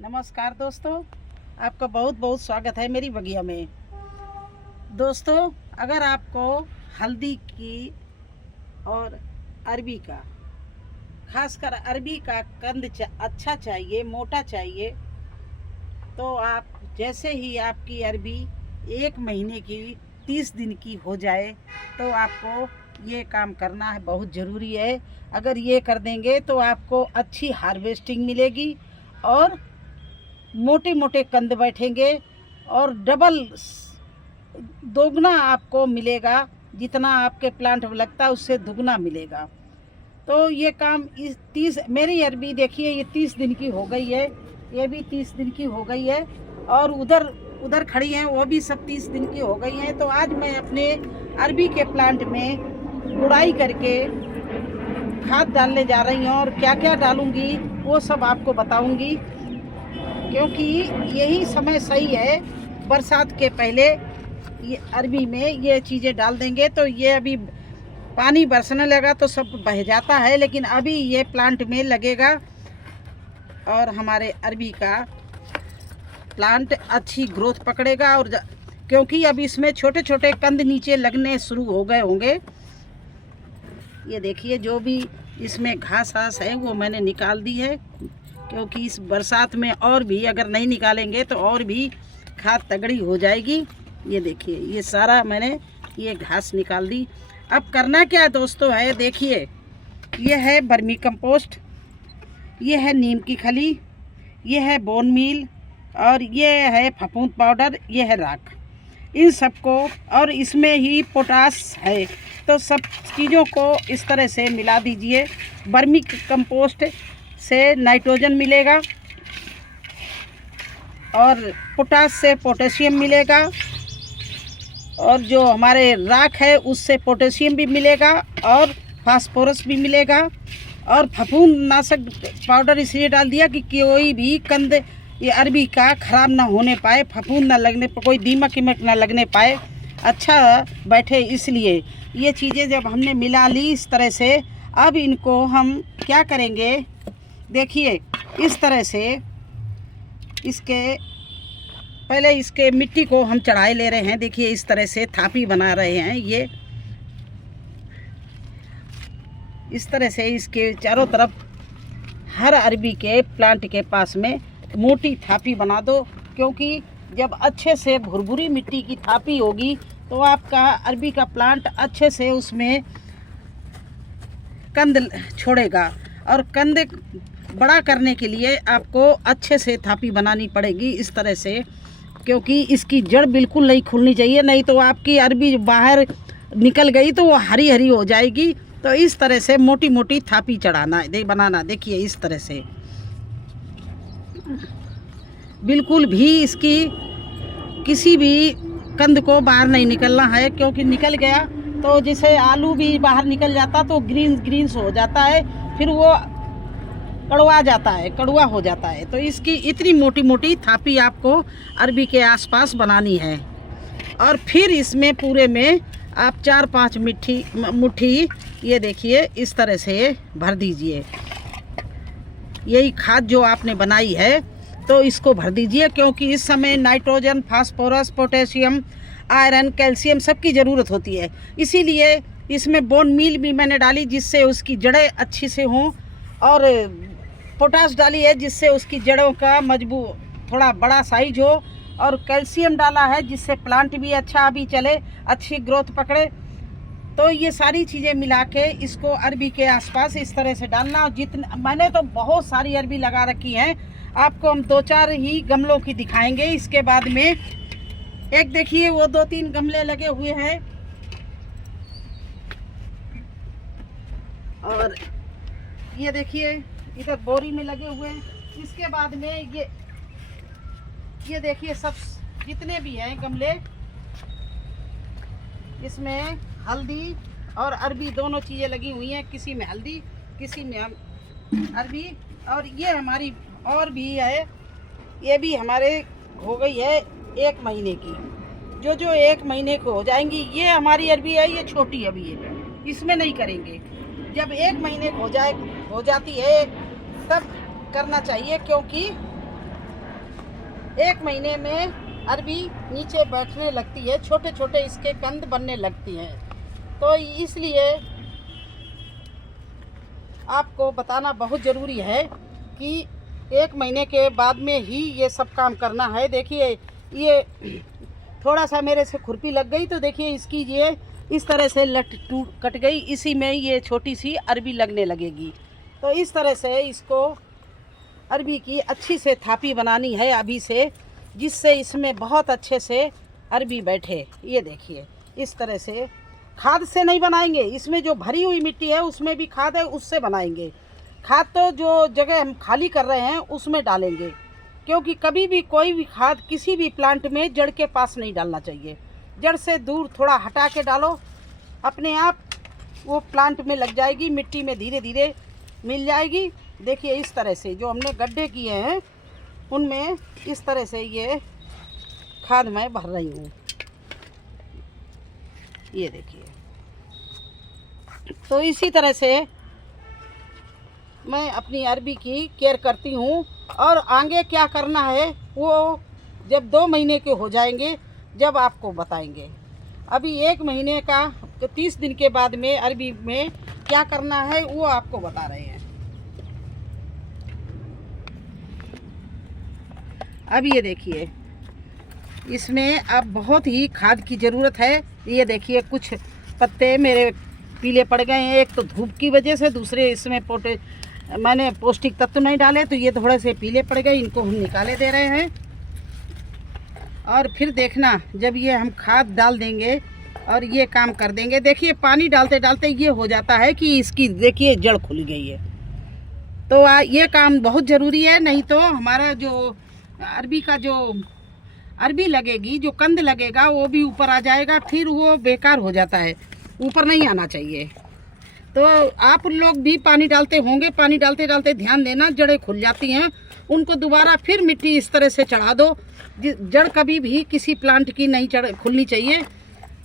नमस्कार दोस्तों, आपका बहुत बहुत स्वागत है मेरी बगिया में। दोस्तों, अगर आपको हल्दी की और अरबी का, खासकर अरबी का कंद अच्छा चाहिए, मोटा चाहिए, तो आप जैसे ही आपकी अरबी 1 महीने की 30 दिन की हो जाए तो आपको ये काम करना है, बहुत ज़रूरी है। अगर ये कर देंगे तो आपको अच्छी हार्वेस्टिंग मिलेगी और मोटे मोटे कंद बैठेंगे और डबल दोगुना आपको मिलेगा। जितना आपके प्लांट में लगता है उससे दुगना मिलेगा। तो ये काम इस 30 मेरी अरबी देखिए, ये 30 दिन की हो गई है, ये भी 30 दिन की हो गई है और उधर उधर खड़ी हैं वो भी सब 30 दिन की हो गई हैं। तो आज मैं अपने अरबी के प्लांट में गुड़ाई करके खाद डालने जा रही हूँ और क्या क्या डालूँगी वो सब आपको बताऊँगी, क्योंकि यही समय सही है। बरसात के पहले ये अरबी में ये चीज़ें डाल देंगे तो ये अभी पानी बरसने लगा तो सब बह जाता है, लेकिन अभी ये प्लांट में लगेगा और हमारे अरबी का प्लांट अच्छी ग्रोथ पकड़ेगा। और क्योंकि अभी इसमें छोटे छोटे कंद नीचे लगने शुरू हो गए होंगे। ये देखिए, जो भी इसमें घास घास है वो मैंने निकाल दी है, क्योंकि इस बरसात में और भी अगर नहीं निकालेंगे तो और भी खाद तगड़ी हो जाएगी। ये देखिए, ये सारा मैंने ये घास निकाल दी। अब करना क्या दोस्तों है, देखिए, ये है वर्मी कंपोस्ट, ये है नीम की खली, ये है बोन मील और ये है फफूंद पाउडर, ये है राख। इन सबको, और इसमें ही पोटास है, तो सब चीज़ों को इस तरह से मिला दीजिए। वर्मी कंपोस्ट से नाइट्रोजन मिलेगा और पोटास से पोटेशियम मिलेगा, और जो हमारे राख है उससे पोटेशियम भी मिलेगा और फास्फोरस भी मिलेगा। और फफूंद नाशक पाउडर इसलिए डाल दिया कि कोई भी कंद ये अरबी का ख़राब ना होने पाए, फफूंद ना लगने पर, कोई दीमक वीमक ना लगने पाए, अच्छा बैठे, इसलिए ये चीज़ें जब हमने मिला ली इस तरह से, अब इनको हम क्या करेंगे, देखिए इस तरह से इसके पहले इसके मिट्टी को हम चढ़ाए ले रहे हैं। देखिए इस तरह से थापी बना रहे हैं। ये इस तरह से इसके चारों तरफ हर अरबी के प्लांट के पास में मोटी थापी बना दो, क्योंकि जब अच्छे से भुरभुरी मिट्टी की थापी होगी तो आपका अरबी का प्लांट अच्छे से उसमें कंद छोड़ेगा। और कंद बड़ा करने के लिए आपको अच्छे से थापी बनानी पड़ेगी इस तरह से, क्योंकि इसकी जड़ बिल्कुल नहीं खुलनी चाहिए, नहीं तो आपकी अरबी बाहर निकल गई तो वो हरी हरी हो जाएगी। तो इस तरह से मोटी मोटी थापी चढ़ाना बनाना। देखिए इस तरह से बिल्कुल भी इसकी किसी भी कंद को बाहर नहीं निकलना है, क्योंकि निकल गया तो जैसे आलू भी बाहर निकल जाता तो ग्रीन हो जाता है, फिर वो कड़वा जाता है, कड़वा हो जाता है। तो इसकी इतनी मोटी मोटी थापी आपको अरबी के आसपास बनानी है। और फिर इसमें पूरे में आप 4-5 मुट्ठी ये देखिए इस तरह से भर दीजिए। यही खाद जो आपने बनाई है तो इसको भर दीजिए, क्योंकि इस समय nitrogen, phosphorus, potassium, iron, calcium सबकी ज़रूरत होती है। इसीलिए इसमें बोन मील भी मैंने डाली जिससे उसकी जड़ें अच्छी से हों, और पोटाश डाली है जिससे उसकी जड़ों का मजबूत थोड़ा बड़ा साइज हो, और कैल्शियम डाला है जिससे प्लांट भी अच्छा अभी चले, अच्छी ग्रोथ पकड़े। तो ये सारी चीज़ें मिला के इसको अरबी के आसपास इस तरह से डालना। जितने मैंने तो बहुत सारी अरबी लगा रखी हैं, आपको हम 2-4 ही गमलों की दिखाएंगे। इसके बाद में एक देखिए वो 2-3 गमले लगे हुए हैं, और ये देखिए इधर बोरी में लगे हुए हैं। इसके बाद में ये देखिए सब जितने भी हैं गमले, इसमें हल्दी और अरबी दोनों चीज़ें लगी हुई हैं। किसी में हल्दी, किसी में अरबी, और ये हमारी और भी है, ये भी हमारे हो गई है 1 महीने की। जो 1 महीने को हो जाएंगी, ये हमारी अरबी है, ये छोटी अभी है, इसमें नहीं करेंगे। जब 1 महीने को हो जाती है तब करना चाहिए, क्योंकि 1 महीने में अरबी नीचे बैठने लगती है, छोटे छोटे इसके कंद बनने लगती हैं। तो इसलिए आपको बताना बहुत ज़रूरी है कि 1 महीने के बाद में ही ये सब काम करना है। देखिए ये थोड़ा सा मेरे से खुरपी लग गई, तो देखिए इसकी ये इस तरह से लट टूट कट गई, इसी में ये छोटी सी अरबी लगने लगेगी। तो इस तरह से इसको अरबी की अच्छी से थापी बनानी है अभी से, जिससे इसमें बहुत अच्छे से अरबी बैठे। ये देखिए इस तरह से खाद से नहीं बनाएंगे, इसमें जो भरी हुई मिट्टी है उसमें भी खाद है, उससे बनाएंगे। खाद तो जो जगह हम खाली कर रहे हैं उसमें डालेंगे, क्योंकि कभी भी कोई भी खाद किसी भी प्लांट में जड़ के पास नहीं डालना चाहिए। जड़ से दूर थोड़ा हटा के डालो, अपने आप वो प्लांट में लग जाएगी, मिट्टी में धीरे धीरे मिल जाएगी। देखिए इस तरह से जो हमने गड्ढे किए हैं उनमें इस तरह से ये खाद मैं भर रही हूँ। ये देखिए, तो इसी तरह से मैं अपनी अरबी की केयर करती हूँ। और आगे क्या करना है वो जब 2 महीने के हो जाएंगे जब आपको बताएंगे। अभी 1 महीने का 30 दिन के बाद में अरबी में क्या करना है वो आपको बता रहे हैं। अब ये देखिए इसमें अब बहुत ही खाद की ज़रूरत है। ये देखिए कुछ पत्ते मेरे पीले पड़ गए हैं, एक तो धूप की वजह से, दूसरे इसमें मैंने पौष्टिक तत्व नहीं डाले तो ये थोड़े से पीले पड़ गए, इनको हम निकाले दे रहे हैं। और फिर देखना जब ये हम खाद डाल देंगे और ये काम कर देंगे। देखिए पानी डालते डालते ये हो जाता है कि इसकी देखिए जड़ खुल गई है। तो ये काम बहुत ज़रूरी है, नहीं तो हमारा जो अरबी का जो अरबी लगेगी, जो कंद लगेगा वो भी ऊपर आ जाएगा, फिर वो बेकार हो जाता है, ऊपर नहीं आना चाहिए। तो आप लोग भी पानी डालते होंगे, पानी डालते डालते ध्यान देना, जड़ें खुल जाती हैं, उनको दोबारा फिर मिट्टी इस तरह से चढ़ा दो। जड़ कभी भी किसी प्लांट की नहीं खुलनी चाहिए।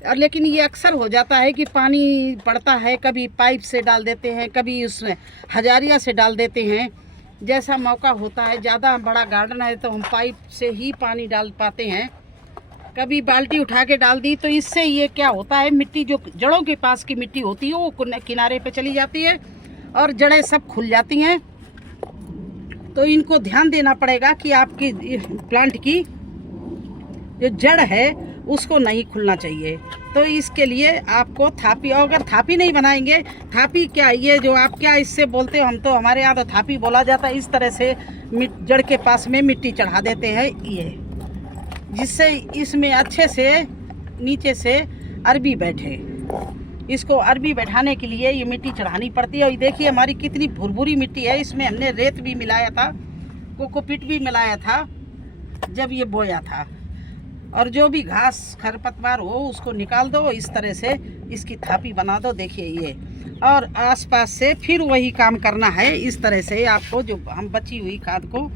और लेकिन ये अक्सर हो जाता है कि पानी पड़ता है, कभी पाइप से डाल देते हैं, कभी उसमें हजारिया से डाल देते हैं, जैसा मौका होता है। ज़्यादा बड़ा गार्डन है तो हम पाइप से ही पानी डाल पाते हैं, कभी बाल्टी उठा के डाल दी। तो इससे ये क्या होता है, मिट्टी जो जड़ों के पास की मिट्टी होती है वो किनारे पे चली जाती है और जड़ें सब खुल जाती हैं। तो इनको ध्यान देना पड़ेगा कि आपकी प्लांट की जो जड़ है उसको नहीं खुलना चाहिए। तो इसके लिए आपको थापी, और अगर थापी नहीं बनाएंगे, थापी क्या ये जो आप क्या इससे बोलते हो, हम तो हमारे यहाँ तो थापी बोला जाता है। इस तरह से जड़ के पास में मिट्टी चढ़ा देते हैं ये, जिससे इसमें अच्छे से नीचे से अरबी बैठे। इसको अरबी बैठाने के लिए ये मिट्टी चढ़ानी पड़ती है। और देखिए हमारी कितनी भुरभुरी मिट्टी है, इसमें हमने रेत भी मिलाया था, कोकोपीट भी मिलाया था जब ये बोया था। और जो भी घास खरपतवार हो उसको निकाल दो, इस तरह से इसकी थापी बना दो। देखिए ये, और आसपास से फिर वही काम करना है। इस तरह से आपको जो हम बची हुई खाद को,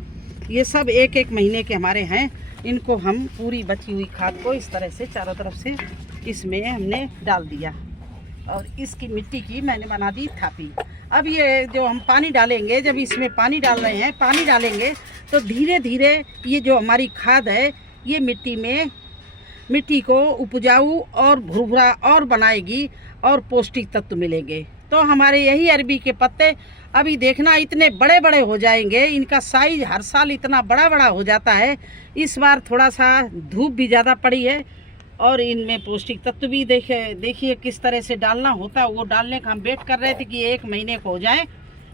ये सब 1-1 महीने के हमारे हैं, इनको हम पूरी बची हुई खाद को इस तरह से चारों तरफ से इसमें हमने डाल दिया और इसकी मिट्टी की मैंने बना दी थापी। अब ये जो हम पानी डालेंगे, जब इसमें पानी डाल रहे हैं, पानी डालेंगे तो धीरे धीरे ये जो हमारी खाद है ये मिट्टी को उपजाऊ और भुरभुरा और बनाएगी और पौष्टिक तत्व मिलेंगे। तो हमारे यही अरबी के पत्ते अभी देखना इतने बड़े बड़े हो जाएंगे, इनका साइज हर साल इतना बड़ा बड़ा हो जाता है। इस बार थोड़ा सा धूप भी ज़्यादा पड़ी है और इनमें पौष्टिक तत्व भी देखिए किस तरह से डालना होता है। वो डालने का हम वेट कर रहे थे कि 1 महीने को हो जाए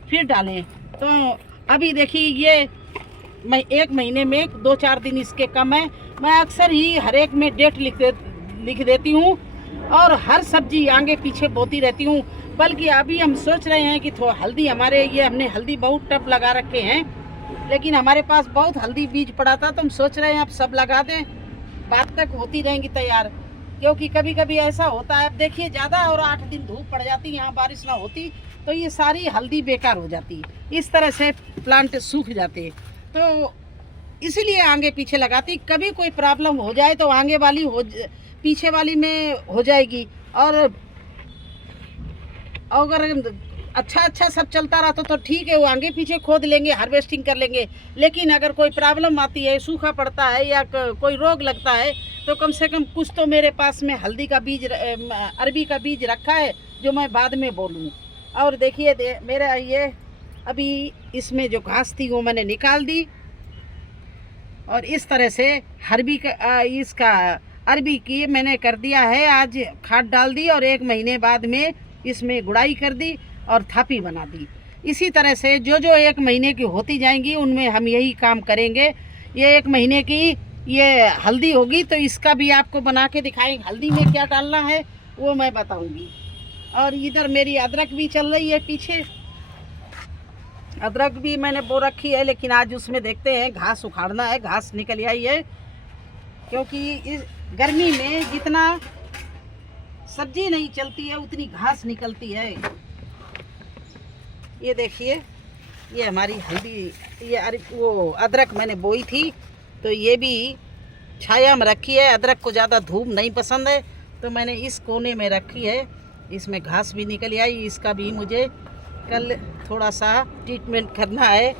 फिर डालें। तो अभी देखिए ये मैं 1 महीने में 2-4 दिन इसके कम है। मैं अक्सर ही हर एक में डेट लिख देती हूँ और हर सब्जी आगे पीछे बोती रहती हूँ। बल्कि अभी हम सोच रहे हैं कि थोड़ा हल्दी, हमारे ये हमने हल्दी बहुत टब लगा रखे हैं, लेकिन हमारे पास बहुत हल्दी बीज पड़ा था, तो हम सोच रहे हैं अब सब लगा दें, बाद तक होती रहेंगी तैयार। क्योंकि कभी कभी ऐसा होता है, अब देखिए ज़्यादा और 8 दिन धूप पड़ जाती, यहाँ बारिश ना होती तो ये सारी हल्दी बेकार हो जाती, इस तरह से प्लांट सूख जाते। तो इसीलिए आगे पीछे लगाती, कभी कोई प्रॉब्लम हो जाए तो आगे वाली पीछे वाली में हो जाएगी। और अगर अच्छा अच्छा सब चलता रहा तो ठीक है, वो आगे पीछे खोद लेंगे, हार्वेस्टिंग कर लेंगे। लेकिन अगर कोई प्रॉब्लम आती है, सूखा पड़ता है या कोई रोग लगता है, तो कम से कम कुछ तो मेरे पास में हल्दी का बीज, अरबी का बीज रखा है, जो मैं बाद में बोलूँ। और देखिए मेरा ये अभी इसमें जो घास थी वो मैंने निकाल दी, और इस तरह से अरबी का इसका अरबी की मैंने कर दिया है। आज खाद डाल दी और 1 महीने बाद में इसमें गुड़ाई कर दी और थापी बना दी। इसी तरह से जो जो 1 महीने की होती जाएंगी उनमें हम यही काम करेंगे। ये 1 महीने की ये हल्दी होगी तो इसका भी आपको बना के दिखाएंगे, हल्दी में क्या डालना है वो मैं बताऊंगी। और इधर मेरी अदरक भी चल रही है पीछे, अदरक भी मैंने बो रखी है, लेकिन आज उसमें देखते हैं घास उखाड़ना है, घास निकल आई है। क्योंकि इस गर्मी में जितना सब्जी नहीं चलती है उतनी घास निकलती है। ये देखिए, ये हमारी हल्दी, ये वो अदरक मैंने बोई थी, तो ये भी छाया में रखी है। अदरक को ज़्यादा धूप नहीं पसंद है, तो मैंने इस कोने में रखी है। इसमें घास भी निकल आई, इसका भी मुझे कल थोड़ा सा ट्रीटमेंट करना है,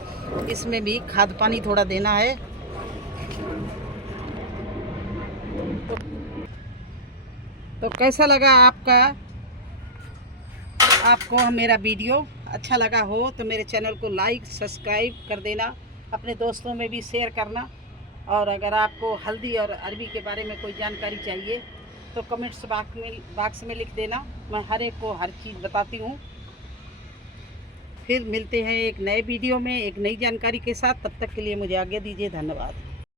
इसमें भी खाद पानी थोड़ा देना है। तो कैसा लगा आपको मेरा वीडियो? अच्छा लगा हो तो मेरे चैनल को लाइक सब्सक्राइब कर देना, अपने दोस्तों में भी शेयर करना। और अगर आपको हल्दी और अरबी के बारे में कोई जानकारी चाहिए तो कमेंट्स बॉक्स में लिख देना, मैं हर एक को हर चीज़ बताती हूँ। फिर मिलते हैं एक नए वीडियो में एक नई जानकारी के साथ, तब तक के लिए मुझे आज्ञा दीजिए। धन्यवाद।